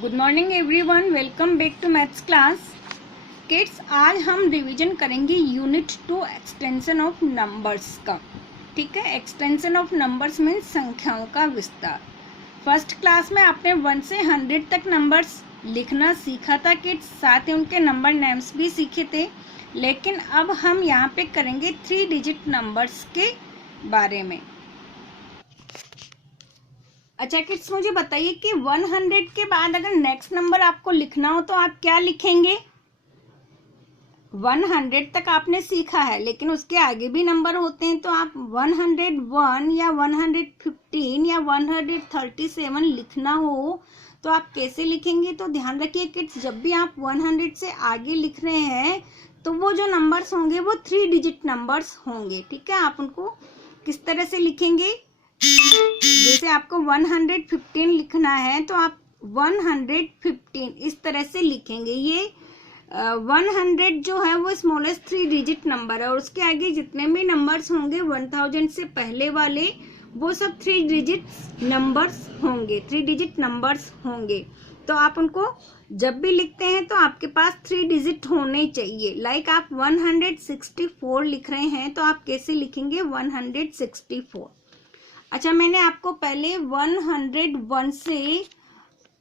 Good morning everyone, welcome back to maths class. Kids, आज हम revision करेंगे unit 2 extension of numbers का। ठीक है, एक्सटेंशन ऑफ नंबर्स मीन्स संख्याओं का विस्तार। फर्स्ट क्लास में आपने 1 से 100 तक नंबर्स लिखना सीखा था किड्स, साथ ही उनके नंबर नेम्स भी सीखे थे। लेकिन अब हम यहाँ पे करेंगे 3 डिजिट नंबर्स के बारे में। अच्छा किड्स, मुझे बताइए कि 100 के बाद अगर नेक्स्ट नंबर आपको लिखना हो तो आप क्या लिखेंगे। 100 तक आपने सीखा है, लेकिन उसके आगे भी नंबर होते हैं, तो आप 101 या 115 या 137 लिखना हो तो आप कैसे लिखेंगे। तो ध्यान रखिए किड्स, जब भी आप 100 से आगे लिख रहे हैं तो वो जो नंबर्स होंगे वो 3 डिजिट नंबर्स होंगे। ठीक है, आप उनको किस तरह से लिखेंगे। जैसे आपको 115 लिखना है तो आप 115 इस तरह से लिखेंगे। ये 100 जो है वो स्मॉलेस्ट 3 डिजिट नंबर है, और उसके आगे जितने भी नंबर्स होंगे 1000 से पहले वाले वो सब 3 डिजिट नंबर्स होंगे, 3 डिजिट नंबर्स होंगे। तो आप उनको जब भी लिखते हैं तो आपके पास 3 डिजिट होने चाहिए। लाइक आप 164 लिख रहे हैं तो आप कैसे लिखेंगे 164। अच्छा, मैंने आपको पहले 101 से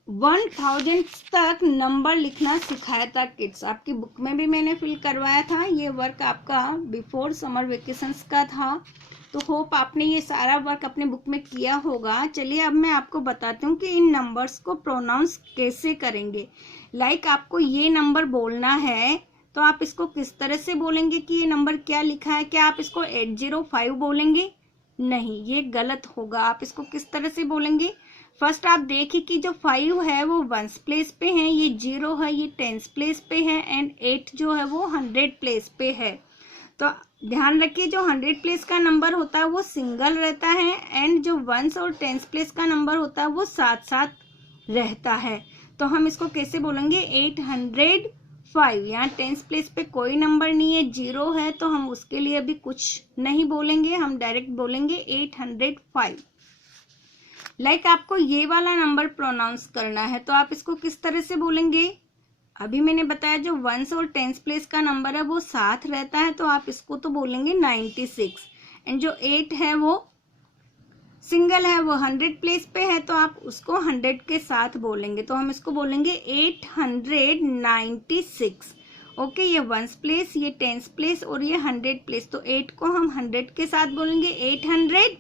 1000 तक नंबर लिखना सिखाया था किड्स, आपकी बुक में भी मैंने फिल करवाया था। ये वर्क आपका बिफोर समर वेकेशंस का था, तो होप आपने ये सारा वर्क अपने बुक में किया होगा। चलिए अब मैं आपको बताती हूँ कि इन नंबर्स को प्रोनाउंस कैसे करेंगे। लाइक आपको ये नंबर बोलना है तो आप इसको किस तरह से बोलेंगे कि ये नंबर क्या लिखा है। क्या आप इसको 805 बोलेंगे? नहीं, ये गलत होगा। आप इसको किस तरह से बोलेंगे। फर्स्ट आप देखिए कि जो 5 है वो 1s प्लेस पे है, ये 0 है ये 10s प्लेस पे है, एंड 8 जो है वो 100 प्लेस पे है। तो ध्यान रखिए, जो 100 प्लेस का नंबर होता है वो सिंगल रहता है, एंड जो 1s और 10s प्लेस का नंबर होता है वो साथ साथ रहता है। तो हम इसको कैसे बोलेंगे 805। यहाँ 10s प्लेस पे कोई नंबर नहीं है, 0 है, तो हम उसके लिए अभी कुछ नहीं बोलेंगे, हम डायरेक्ट बोलेंगे 805। लाइक आपको ये वाला नंबर प्रोनाउंस करना है तो आप इसको किस तरह से बोलेंगे। अभी मैंने बताया जो 1s और 10s प्लेस का नंबर है वो साथ रहता है, तो आप इसको तो बोलेंगे 96, एंड जो 8 है वो सिंगल है, वो 100 प्लेस पे है, तो आप उसको 100 के साथ बोलेंगे, तो हम इसको बोलेंगे 896। ओके, ये 1s प्लेस, ये 10s प्लेस और ये 100 प्लेस, तो 8 को हम 100 के साथ बोलेंगे 800,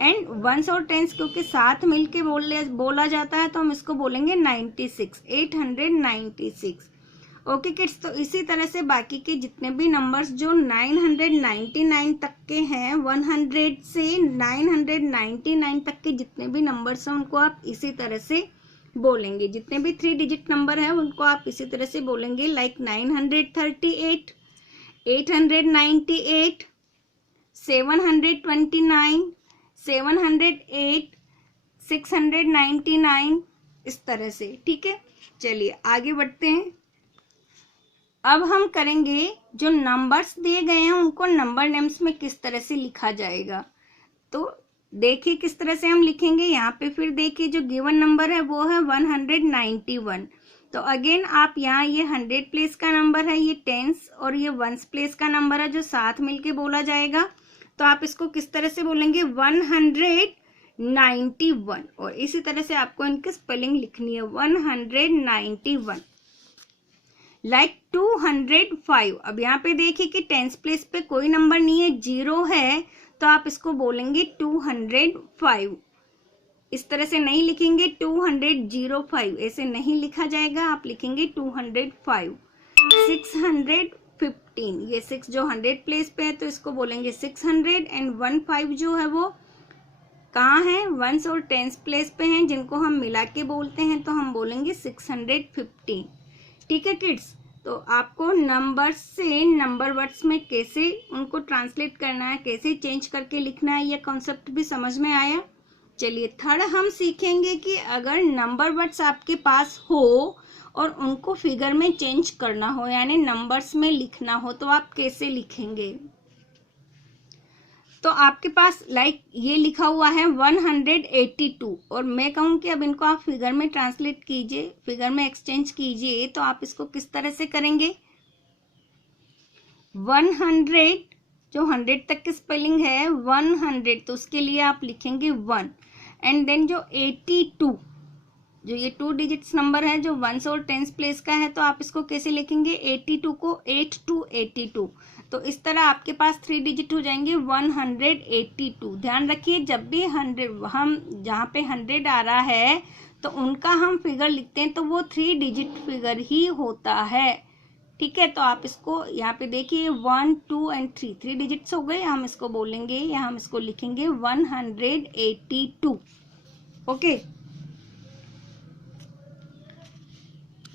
एंड 1s और 10s क्योंकि साथ मिलके बोला जाता है तो हम इसको बोलेंगे 96, 896। ओके किड्स, तो इसी तरह से बाकी के जितने भी नंबर्स जो 999 तक के हैं, 100 से 999 तक के जितने भी नंबर्स हैं उनको आप इसी तरह से बोलेंगे। जितने भी 3 डिजिट नंबर है उनको आप इसी तरह से बोलेंगे। लाइक 938, 898, 729, 708, 699, इस तरह से। ठीक है, चलिए आगे बढ़ते हैं। अब हम करेंगे जो नंबर्स दिए गए हैं उनको नंबर नेम्स में किस तरह से लिखा जाएगा। तो देखिए किस तरह से हम लिखेंगे। यहाँ पे फिर देखिए जो गिवन नंबर है वो है 191। तो अगेन आप यहाँ ये 100 प्लेस का नंबर है, ये 10s और ये 1s प्लेस का नंबर है जो साथ मिलके बोला जाएगा, तो आप इसको किस तरह से बोलेंगे 191। और इसी तरह से आपको इनकी स्पेलिंग लिखनी है 191। लाइक 205। अब यहाँ पे देखिए कि 10s प्लेस पे कोई नंबर नहीं है, 0 है, तो आप इसको बोलेंगे 205। इस तरह से नहीं लिखेंगे 205, ऐसे नहीं लिखा जाएगा, आप लिखेंगे 205। 615, ये 6 जो 100 प्लेस पे है तो इसको बोलेंगे 600, एंड 15 जो है वो कहाँ है 1s और 10s प्लेस पे हैं, जिनको हम मिला के बोलते हैं, तो हम बोलेंगे 615। ठीक है किड्स, तो आपको नंबर से नंबर वर्ड्स में कैसे उनको ट्रांसलेट करना है, कैसे चेंज करके लिखना है, ये कॉन्सेप्ट भी समझ में आया। चलिए थर्ड हम सीखेंगे कि अगर नंबर वर्ड्स आपके पास हो और उनको फिगर में चेंज करना हो, यानी नंबर्स में लिखना हो, तो आप कैसे लिखेंगे। तो आपके पास लाइक ये लिखा हुआ है 182 और मैं कहूँ कि अब इनको आप फिगर में ट्रांसलेट कीजिए, फिगर में एक्सचेंज कीजिए, तो आप इसको किस तरह से करेंगे? 100 जो 100 तक की स्पेलिंग है 100, तो उसके लिए आप लिखेंगे 1 एंड देन जो 82 जो ये 2 डिजिट्स नंबर है जो वंस और टेंस प्लेस का है, तो आप इसको कैसे लिखेंगे? 82 को 8282, तो इस तरह आपके पास 3 डिजिट हो जाएंगे 182। ध्यान रखिए जब भी 100 हम जहाँ पे 100 आ रहा है तो उनका हम फिगर लिखते हैं तो वो 3 डिजिट फिगर ही होता है। ठीक है, तो आप इसको यहाँ पे देखिए 1 2 एंड 3 डिजिट्स हो गए, हम इसको बोलेंगे या हम इसको लिखेंगे 182। ओके,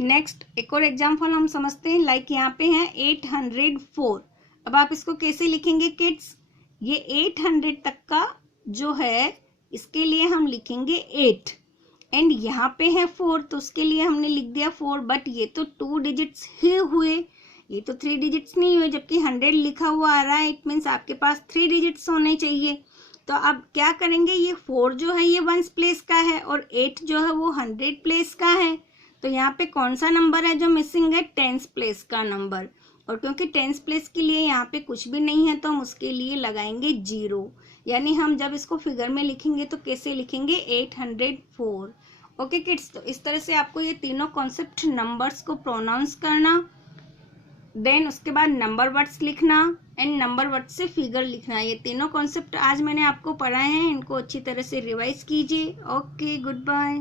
नेक्स्ट एक और एग्जाम्पल हम समझते हैं। लाइक यहाँ पे है 804। अब आप इसको कैसे लिखेंगे किड्स? ये 800 तक का जो है इसके लिए हम लिखेंगे 8 एंड यहाँ पे है 4, तो उसके लिए हमने लिख दिया 4, बट ये तो 2 डिजिट्स ही हुए, ये तो 3 डिजिट्स नहीं हुए, जबकि 100 लिखा हुआ आ रहा है, इट मीन्स आपके पास 3 डिजिट्स होने चाहिए। तो अब क्या करेंगे? ये 4 जो है ये 1s प्लेस का है और 8 जो है वो 100 प्लेस का है, तो यहाँ पे कौन सा नंबर है जो मिसिंग है? 10s प्लेस का नंबर, और क्योंकि 10s प्लेस के लिए यहाँ पे कुछ भी नहीं है तो हम उसके लिए लगाएंगे 0, यानी हम जब इसको फिगर में लिखेंगे तो कैसे लिखेंगे? 804। ओके किड्स, तो इस तरह से आपको ये तीनों कॉन्सेप्ट नंबर्स को प्रोनाउंस करना, देन उसके बाद नंबर वर्ड्स लिखना एंड नंबर वर्ड से फिगर लिखना, ये तीनों कॉन्सेप्ट आज मैंने आपको पढ़ाए हैं, इनको अच्छी तरह से रिवाइज कीजिए। Okay, good bye.